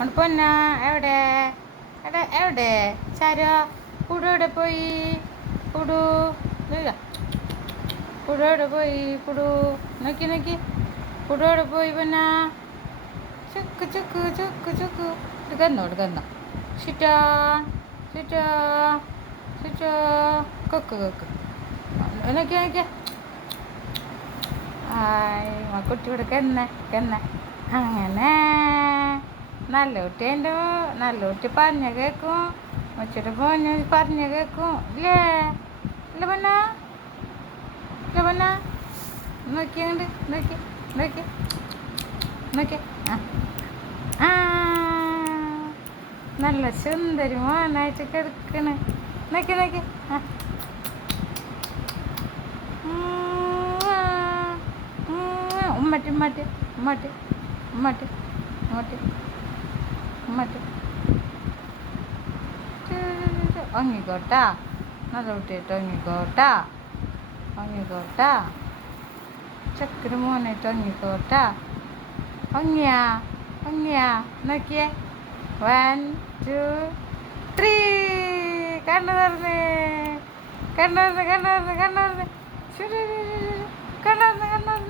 അവിടെ പൊന്ന എവിടെ? എടാ എവിടെ? ചാരോ കുടു എവിടെ പോയി? കുടു. കുടു എവിടെ പോയി? കുടു നോക്കി നോക്കി. കുടു എവിടെ പോയി പൊന്ന? ചുക്ക് ചുക്ക് ചുക്ക് ചുക്ക്. എടുക്കുന്നോ എടുക്കുന്നോ ചുറ്റോ ചുറ്റോ ചുറ്റോ. കൊക്ക് കൊക്ക്. നോക്കി നോക്കിയ ആ കുട്ടി ഇവിടെ കെന്നെ കെന്നെ. അങ്ങനെ. നല്ല കുട്ടി എന്റെ നല്ല കുട്ടി പറഞ്ഞ കേൾക്കും മച്ചിട്ട് പോഞ്ഞ പറഞ്ഞ കേൾക്കും ഇല്ലേ? ഇല്ല പൊന്ന? ഇല്ല പൊന്ന? നോക്കി അങ്ങോട്ട് നോക്കി നോക്കി നോക്കി. ആ നല്ല സുന്ദരി മോനായിട്ട് കിടക്കണ്. നോക്കി നോക്കി. ആ. ഉമ്മട്ടി ഉമ്മട്ടി ഉമ്മട്ടി ഉമ്മട്ടി ഉമ്മട്ടി. అమ్మ ongi gota kota. te tongi gota ongi gota chakrumone tongi gota ongya ongya ya, one two three. Kanarne. Kanarne kanarne kanarne. Kanarne kanarne.